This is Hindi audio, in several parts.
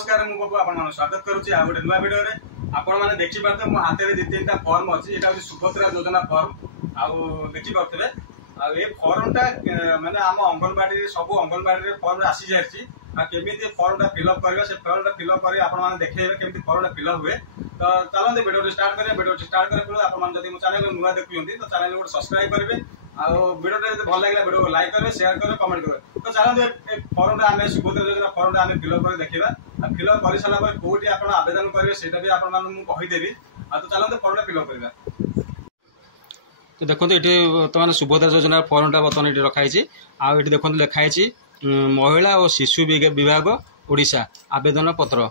नमस्कार मु बाबू आपन स्वागत करूची आ गोटे नुआ वीडियो रे आपण माने देखि पारते मो हाथे रे 2-3टा फॉर्म अछि एटा होची सुभद्रा योजना फॉर्म आ देखि पारते आ ए फॉर्म टा माने हम अंगनवाड़ी रे सब अंगनवाड़ी रे फॉर्म आसी जायछि आ केमिति फॉर्म टा फिल अप करबा से फॉर्म टा फिल अप करी आपण माने देखेबे केमिति फॉर्म टा फिल अप हुए तो चलते वीडियो स्टार्ट करिया वीडियो स्टार्ट करे पहिले आपण माने जदी मो चैनल नुआ देखुयंती तो चैनल को सब्सक्राइब करबे आ वीडियो टा भल लागला वीडियो को लाइक करबे शेयर करबे कमेंट करबे तो चलते फॉर्म टा हमें सुभद्रा योजना फॉर्म टा हमें फिल अप कर देखिबा आ फिल अप करि साला पर कोठी आपण आवेदन करबे सेटा भी आपण माने मु कहि देबी आ तो चलते फॉर्म टा फिल अप करबा। तो देखो ये बर्तमान सुभद्रा योजना फॉर्म टा बर्तमान ये रखाई आठ देखो लिखाई महिला और शिशु विभाग ओडिशा आवेदन पत्र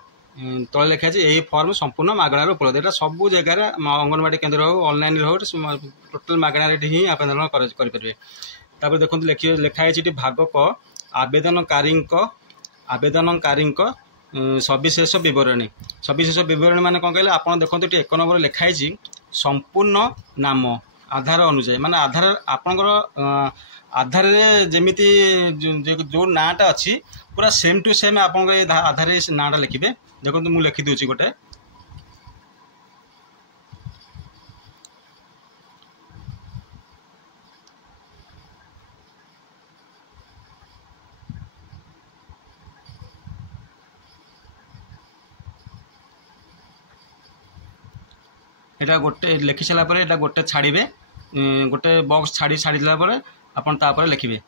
तले लिखाई यही फॉर्म संपूर्ण मागणार उपलब्ध यहाँ सब जगह अंगनवाड़ी केन्द्र हो ऑनलाइन हो टोटाल मागणार ही आवेदन करें। देखो लिखाई भाग क आवेदनकारी सविशेष बरणी माने कौन कहले आप देखो ये 1 नंबर लिखाई संपूर्ण नाम आधार अनुसार माने आधार आपनकर आधार जमीती जो नाटा अच्छी पूरा सेम टू सेम आप आधार नाटा लिखे। देखो मुझे लिखि दूची गोटे एटा गोटे लिखि सारा पर एटा गोटे छाड़े गोटे बॉक्स छाड़ी सारा आपन तापर लिखिबे।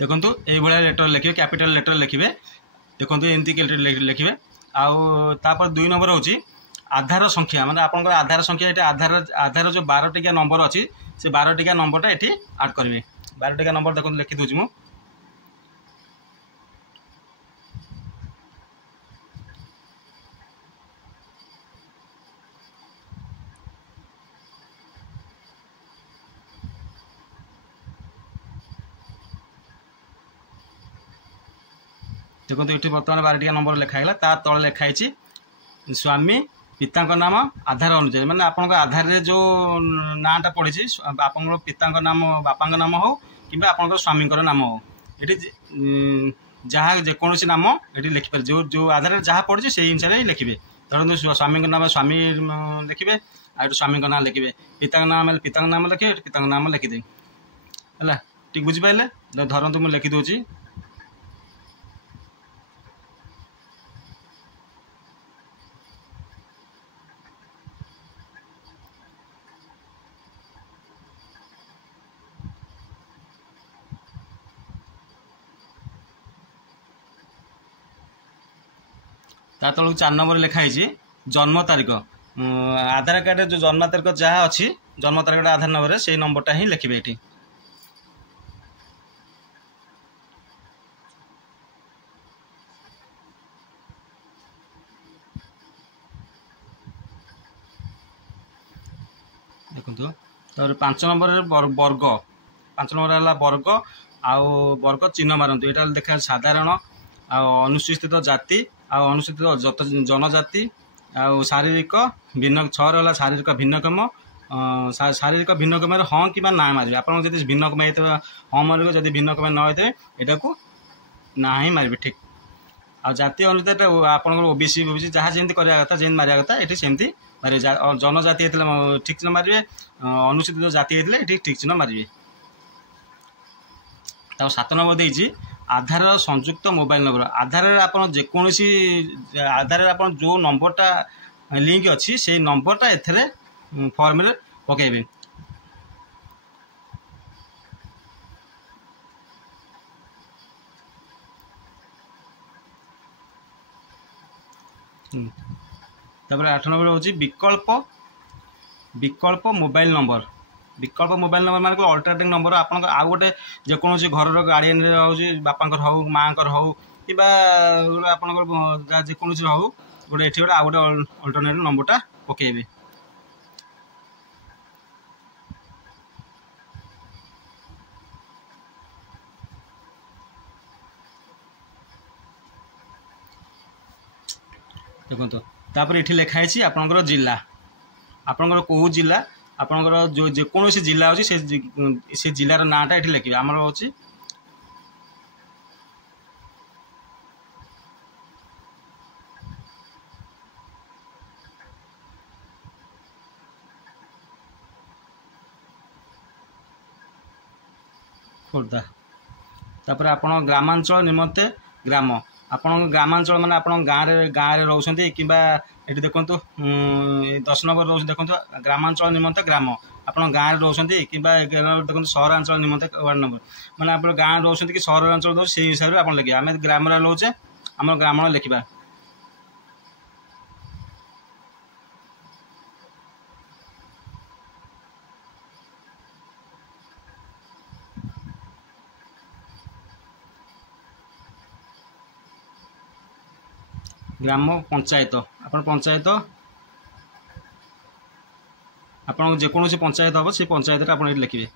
देखो ये लेटर लिखे कैपिटल लेटर लिखे। देखो एमती लिखे आउर 2 नंबर हूँ आधार संख्या माने आपन आधार संख्या ये आधार जो 12 टिका नंबर अच्छी से 12 टिका नंबरटा ये आड करेंगे। 12 टिका नंबर देखो लिखि दूची मु देखो ये बर्तमान 12 टिका नंबर लिखाला तले लिखाई स्वामी पिता नाम आधार अनुसार माने आपन आधार रे जो नाटा पड़ी आप पिता नाम बापा नाम हो कि आप स्वामी नाम हो ये जहाँ जेकोसी नाम ये लिखिपारे जो आधार जहाँ पड़ी से अनुसार ही लिखे। धरत स्वामी नाम स्वामी लिखे आठ स्वामी नाम लिखे पिता नाम पिता नाम लिखे पिता नाम लिखिदे है ठीक बुझिपारे। धरत मुझे लिखिदे तलू 4 नंबर लिखाई जन्म तारीख आधार कार्ड जो जन्म तारीख जहाँ अच्छी जन्म तारीख आधार नंबर से नंबरटा ही लिखे। ये देखो 5 नंबर वर्ग 5 नंबर है वर्ग वर्ग चिन्ह मारतु यहाँ देखा साधारण अनुसूचित जाति अनुसूचित जनजाति शारीरिक भिन्न 6 रहा शारीरिक भिन्नक्षम शारीरिक भिन्नक्षम हाँ कि ना मारे आप भिन्नक्षम होता हाँ मारे जब भिन्नक्षम न होते यहाँ को ना ही मारे ठीक आ जाति अनुसार आप ओबीसी ओबीसी जहाँ जमी करा जमी मारे कथा ये सेमती मारे जनजाति ठीक चिन्ह मारे अनुसूचित जाति होते ठीक चिन्ह मारे। 7 नंबर देती आधार संयुक्त मोबाइल नंबर आधार आप जेकोसी आधार आप जो नंबरटा लिंक अच्छी से नंबरटा एथरे फॉर्म रे पकेबे। तापर 8 नंबर हूँ विकल्प मोबाइल नंबर मान को अल्टरनेटिव नंबर आप गोटे जेकोसी घर गार्डियन हो बापा हो माँ हो कि जेकोसी हो गोटे ये गोटे अल्टरनेटिव नंबरटा पकेबे। देखो तापर ये लिखाई आपंकर जिला ଆପଣଙ୍କର କେଉଁ ଜିଲ୍ଲା ଆପଣଙ୍କର ଯେଉଁ ଯେକୌଣସି ଜିଲ୍ଲା ଅଛି ସେ ଜିଲ୍ଲାର ନାଁଟା ଏଠି ଲେଖିବେ। ଆମର ହେଉଛି ଖୋର୍ଦ୍ଧା। ତାପରେ ଆପଣ ଗ୍ରାମାଞ୍ଚଳ ନିମନ୍ତେ ଗ୍ରାମ, ଆପଣଙ୍କ ଗ୍ରାମାଞ୍ଚଳ ମାନେ ଆପଣଙ୍କ ଗାଁରେ ରହୁଛନ୍ତି କିମ୍ବା ଏଠି ଦେଖନ୍ତୁ 10 ନମ୍ବର ରହୁଛନ୍ତି, ଦେଖନ୍ତୁ ଗ୍ରାମାଞ୍ଚଳ ନିମନ୍ତେ ଗ୍ରାମ, ଆପଣ ଗାଁରେ ରହୁଛନ୍ତି କିମ୍ବା ଦେଖନ୍ତୁ ସହରାଞ୍ଚଳ ନିମନ୍ତେ ୱାର୍ଡ଼ ନମ୍ବର, ମାନେ ଆପଣ ଗାଁରେ ରହୁଛନ୍ତି କି ସହରାଞ୍ଚଳ ରହୁଛନ୍ତି ସେଇ ହିସାବରେ ଆପଣ ଲେଖିବେ। ଆମେ ଗ୍ରାମରେ ରହୁଛେ ଆମର ଗ୍ରାମରେ ଲେଖିବା। ଗ୍ରାମ ପଞ୍ଚାୟତ, ଆପଣ ପଞ୍ଚାୟତ ଆପଣଙ୍କ ଯେକୌଣସି ପଞ୍ଚାୟତ ହେବ ସେ ପଞ୍ଚାୟତରେ ଆପଣ ଏଠି ଲେଖିବେ।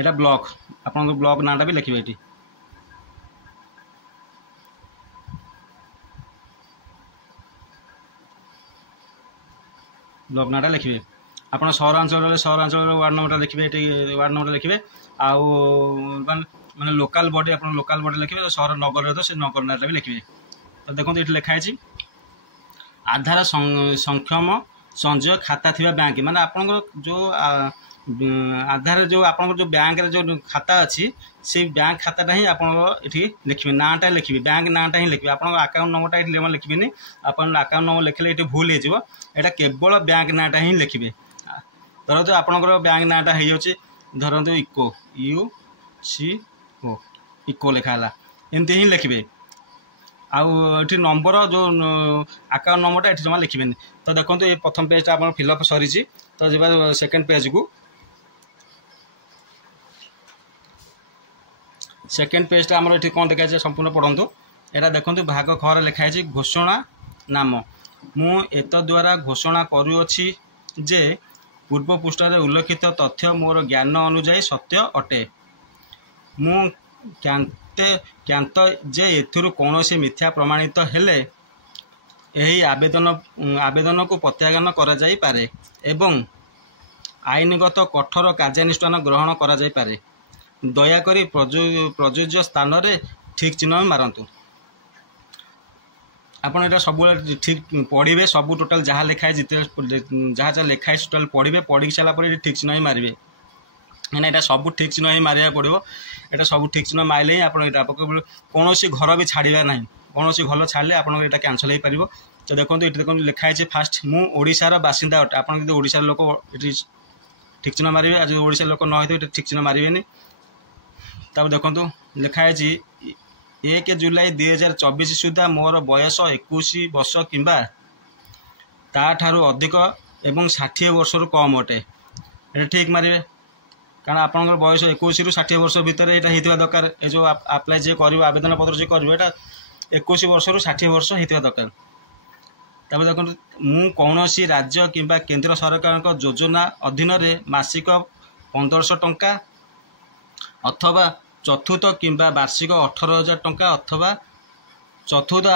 এটা ব্লক, ଆପଣଙ୍କ ବ୍ଲକ ନାଁଟା ବି ଲେଖିବେ ଏଠି। ବ୍ଲକ ନାଁଟା ଲେଖିବେ। ଆପଣ ସହରାଞ୍ଚଳରେ ୱାର୍ଡ଼ ନମ୍ବରଟା ଲେଖିବେ, ଏଠି ୱାର୍ଡ଼ ନମ୍ବରଟା ଲେଖିବେ। ଆଉ ମାନେ ଲୋକାଲ ବଡି, ଆପଣ ଲୋକାଲ ବଡି ଲେଖିବେ। ସହର ନଗରରେ ତ ସେ ନଗର ନାଁଟା ବି ଲେଖିବେ। ତ ଦେଖନ୍ତୁ ଏଠି ଲେଖା ହେଇଛି ଆଧାର ସଂକ୍ଷମ ସଂଯୋଗ ଖାତା ଥିବା ବ୍ୟାଙ୍କ, ମାନେ ଆପଣଙ୍କର ଯେଉଁ ଆଧାର ଯେଉଁ ଆପଣଙ୍କର ଯେଉଁ ବ୍ୟାଙ୍କରେ ଯେଉଁ ଖାତା ଅଛି ସେଇ ବ୍ୟାଙ୍କ ଖାତାଟା ହିଁ ଆପଣଙ୍କର ଏଠି ଲେଖିବେ, ନାଁଟା ଲେଖିବେ, ବ୍ୟାଙ୍କ ନାଁଟା ହିଁ ଲେଖିବେ। ଆପଣଙ୍କ ଆକାଉଣ୍ଟ ନମ୍ବରଟା ଏଠି ଲେଖିବେନି, ଆପଣଙ୍କ ଆକାଉଣ୍ଟ ନମ୍ବର ଲେଖିଲେ ଏଠି ଭୁଲ ହେଇଯିବ। ଏଇଟା କେବଳ ବ୍ୟାଙ୍କ ନାଁଟା ହିଁ ଲେଖିବେ। ଧରନ୍ତୁ ଆପଣଙ୍କର ବ୍ୟାଙ୍କ ନାଁଟା ହେଇଯାଉଛି ଧରନ୍ତୁ ଇକୋ, UCO, ଇକୋ ଲେଖା ହେଲା, ଏମିତି ହିଁ ଲେଖିବେ। ଆଉ ଏଠି ନମ୍ବର ଯେଉଁ ଆକାଉଣ୍ଟ ନମ୍ବରଟା ଏଠି ଜମା ଲେଖିବେନି। ତ ଦେଖନ୍ତୁ ଏ ପ୍ରଥମ ପେଜଟା ଆପଣ ଫିଲ୍ଅପ୍ ସରିଛି। ତ ଯିବା ସେକେଣ୍ଡ ପେଜକୁ। ସେକେଣ୍ଡ ପେଜଟା ଆମର ଏଠି କ'ଣ ଲେଖା ହେଇଛି ସମ୍ପୂର୍ଣ୍ଣ ପଢ଼ନ୍ତୁ। ଏଇଟା ଦେଖନ୍ତୁ ଭାଗ ଖରେ ଲେଖା ହେଇଛି ଘୋଷଣା ନାମ। ମୁଁ ଏତଦ୍ୱାରା ଘୋଷଣା କରୁଅଛି ଯେ ପୂର୍ବ ପୃଷ୍ଠାରେ ଉଲ୍ଲେଖିତ ତଥ୍ୟ ମୋର ଜ୍ଞାନ ଅନୁଯାୟୀ ସତ୍ୟ ଅଟେ। ମୁଁ ଜ୍ଞାତ ଯେ ଏଥିରୁ କୌଣସି ମିଥ୍ୟା ପ୍ରମାଣିତ ହେଲେ ଏହି ଆବେଦନକୁ ପ୍ରତ୍ୟାଖ୍ୟାନ କରାଯାଇପାରେ ଏବଂ ଆଇନଗତ କଠୋର କାର୍ଯ୍ୟାନୁଷ୍ଠାନ ଗ୍ରହଣ କରାଯାଇପାରେ। ଦୟାକରି ପ୍ରଯୁଜ୍ୟ ସ୍ଥାନରେ ଠିକ୍ ଚିହ୍ନ ମାରନ୍ତୁ। ଆପଣ ଏଇଟା ସବୁବେଳେ ଠିକ୍ ପଢ଼ିବେ, ସବୁ ଟୋଟାଲ୍ ଯାହା ଲେଖା ହେଇଛି ଯାହା ଲେଖା ହେଇଛି ଟୋଟାଲ୍ ପଢ଼ିବେ। ପଢ଼ିକି ସାରିଲା ପରେ ଏଠି ଠିକ୍ ଚିହ୍ନ ହିଁ ମାରିବେ, କାହିଁକିନା ଏଇଟା ସବୁ ଠିକ୍ ଚିହ୍ନ ହିଁ ମାରିବାକୁ ପଡ଼ିବ। ଏଇଟା ସବୁ ଠିକ୍ ଚିହ୍ନ ମାରିଲେ ହିଁ ଆପଣ ଏଇଟା କୌଣସି ଘର ବି ଛାଡ଼ିବା ନାହିଁ। କୌଣସି ଘର ଛାଡ଼ିଲେ ଆପଣଙ୍କର ଏଇଟା କ୍ୟାନସଲ୍ ହେଇପାରିବ। ତ ଦେଖନ୍ତୁ ଏଠି ଦେଖନ୍ତୁ ଲେଖା ହେଇଛି ଫାଷ୍ଟ ମୁଁ ଓଡ଼ିଶାର ବାସିନ୍ଦା ଅଟେ। ଆପଣ ଯଦି ଓଡ଼ିଶାର ଲୋକ ଏଠି ଠିକ୍ ଚିହ୍ନ ମାରିବେ, ଆଉ ଯଦି ଓଡ଼ିଶାର ଲୋକ ନ ହେଇଥିବେ ଏଠି ଠିକ୍ ଚିହ୍ନ ମାରିବେନି। ତାପରେ ଦେଖନ୍ତୁ ଲେଖା ହେଇଛି 1 ଜୁଲାଇ 2024 ସୁଦ୍ଧା ମୋର ବୟସ 21 ବର୍ଷ କିମ୍ବା ତାଠାରୁ ଅଧିକ ଏବଂ 60 ବର୍ଷରୁ କମ୍ ଅଟେ। ଏଇଟା ଠିକ୍ ମାରିବେ, କାରଣ ଆପଣଙ୍କର ବୟସ 21ରୁ 60 ବର୍ଷ ଭିତରେ ଏଇଟା ହେଇଥିବା ଦରକାର। ଏ ଯେଉଁ ଆପ୍ଲାଏ ଯିଏ କରିବ, ଆବେଦନ ପତ୍ର ଯିଏ କରିବ, ଏଇଟା 21 ବର୍ଷରୁ 60 ବର୍ଷ ହେଇଥିବା ଦରକାର। ତାପରେ ଦେଖନ୍ତୁ ମୁଁ କୌଣସି ରାଜ୍ୟ କିମ୍ବା କେନ୍ଦ୍ର ସରକାରଙ୍କ ଯୋଜନା ଅଧୀନରେ ମାସିକ 1500 ଟଙ୍କା ଅଥବା ଚତୁର୍ଥ କିମ୍ବା ବାର୍ଷିକ 18,000 ଟଙ୍କା ଅଥବା ଚତୁର୍ଥ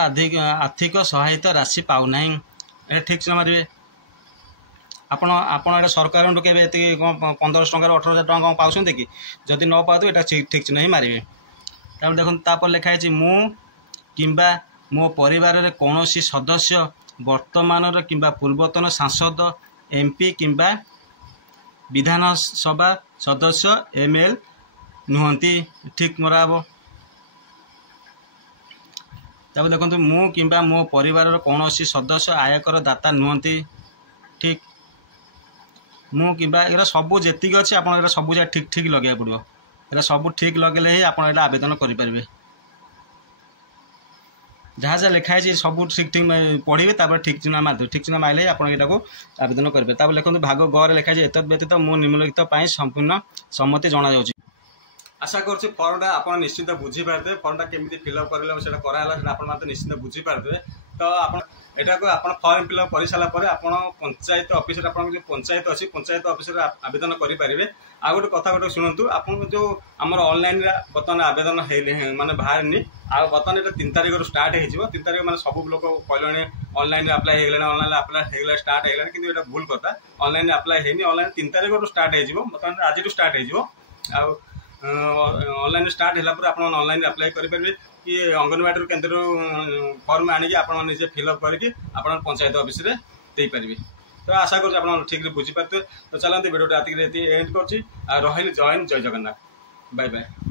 ଆର୍ଥିକ ସହାୟତା ରାଶି ପାଉନାହିଁ। ଏଇଟା ଠିକ୍ ଚିହ୍ନ ମାରିବେ। ଆପଣ ଏଇଟା ସରକାରଙ୍କଠୁ କେବେ ଏତିକି କ'ଣ 1500 ଟଙ୍କାରୁ 18,000 ଟଙ୍କା କ'ଣ ପାଉଛନ୍ତି କି? ଯଦି ନ ପାଉଥିବେ ଏଇଟା ଠିକ୍ ଚିହ୍ନ ହିଁ ମାରିବେ। ତାପରେ ଦେଖନ୍ତୁ ତାପରେ ଲେଖା ହେଇଛି ମୁଁ କିମ୍ବା ମୋ ପରିବାରରେ କୌଣସି ସଦସ୍ୟ ବର୍ତ୍ତମାନର କିମ୍ବା ପୂର୍ବତନ ସାଂସଦ, MP କିମ୍ବା ବିଧାନସଭା ସଦସ୍ୟ ML ନୁହନ୍ତି। ଠିକ୍ ମରା ହେବ। ତାପରେ ଦେଖନ୍ତୁ ମୁଁ କିମ୍ବା ମୋ ପରିବାରର କୌଣସି ସଦସ୍ୟ ଆୟକର ଦାତା ନୁହନ୍ତି। ଠିକ୍। ମୁଁ କିମ୍ବା ଏଗୁଡ଼ା ସବୁ ଯେତିକି ଅଛି ଆପଣ ଏଗୁଡ଼ା ସବୁ ଯାକ ଠିକ୍ ଲଗାଇବାକୁ ପଡ଼ିବ। ଏଗୁଡ଼ା ସବୁ ଠିକ୍ ଲଗାଇଲେ ହିଁ ଆପଣ ଏଇଟା ଆବେଦନ କରିପାରିବେ। ଯାହା ଯାହା ଲେଖା ହେଇଛି ସବୁ ଠିକ୍ ପଢ଼ିବେ, ତାପରେ ଠିକ୍ ଚିହ୍ନ ମାରିଦେବେ। ଠିକ୍ ଚିହ୍ନ ମାରିଲେ ହିଁ ଆପଣ ଏଇଟାକୁ ଆବେଦନ କରିବେ। ତାପରେ ଲେଖନ୍ତୁ ଭାଗ ଗରେ ଲେଖା ହେଇଛି ଏତଦ୍ ବ୍ୟତୀତ ମୁଁ ନିମ୍ନଲିଖିତ ପାଇଁ ସମ୍ପୂର୍ଣ୍ଣ ସମ୍ମତି ଜଣାଯାଉଛି। ଆଶା କରୁଛି ଫର୍ମଟା ଆପଣ ନିଶ୍ଚିତ ବୁଝିପାରିବେ। ଫର୍ମଟା କେମିତି ଫିଲ୍ଅପ୍ କରିଲେ ସେଇଟା କରାହେଲା ସେଇଟା ଆପଣ ନିଶ୍ଚିତ ବୁଝିପାରିବେ। तो आप फॉर्म फिलअप कर सारा पर आप पंचायत ऑफिस जो पंचायत अच्छी पंचायत ऑफिस आवेदन करेंगे। आ गोटे कथा गोटे शुणु आप जो आम ऑनलाइन बर्तमान आवेदन माने बाहर आ बर्तमान ये 3 तारिख स्टार्ट हो 3 तारिख मैंने सब लोग कहले ऑनलाइन अप्लाई हो ऑनलाइन अप्लाई हो स्टार्ट हो कि भूल कथा ऑनलाइन अप्लाई होनी ऑनलाइन 3 तारिख स्टार्ट हो बर्तमान आज स्टार्ट हो ऑनलाइन स्टार्ट है आप ऑनलाइन अप्लाई करेंगे कि अंगनवाड़ी केन्द्र फॉर्म आनिकी आपजे फिलअप करके पंचायत ऑफिस रे दे पारे। तो आशा कर ठीक बुझीपारे। तो चलते वीडियो एंड कर रही जय हिंद जय जगन्नाथ बाय बाय।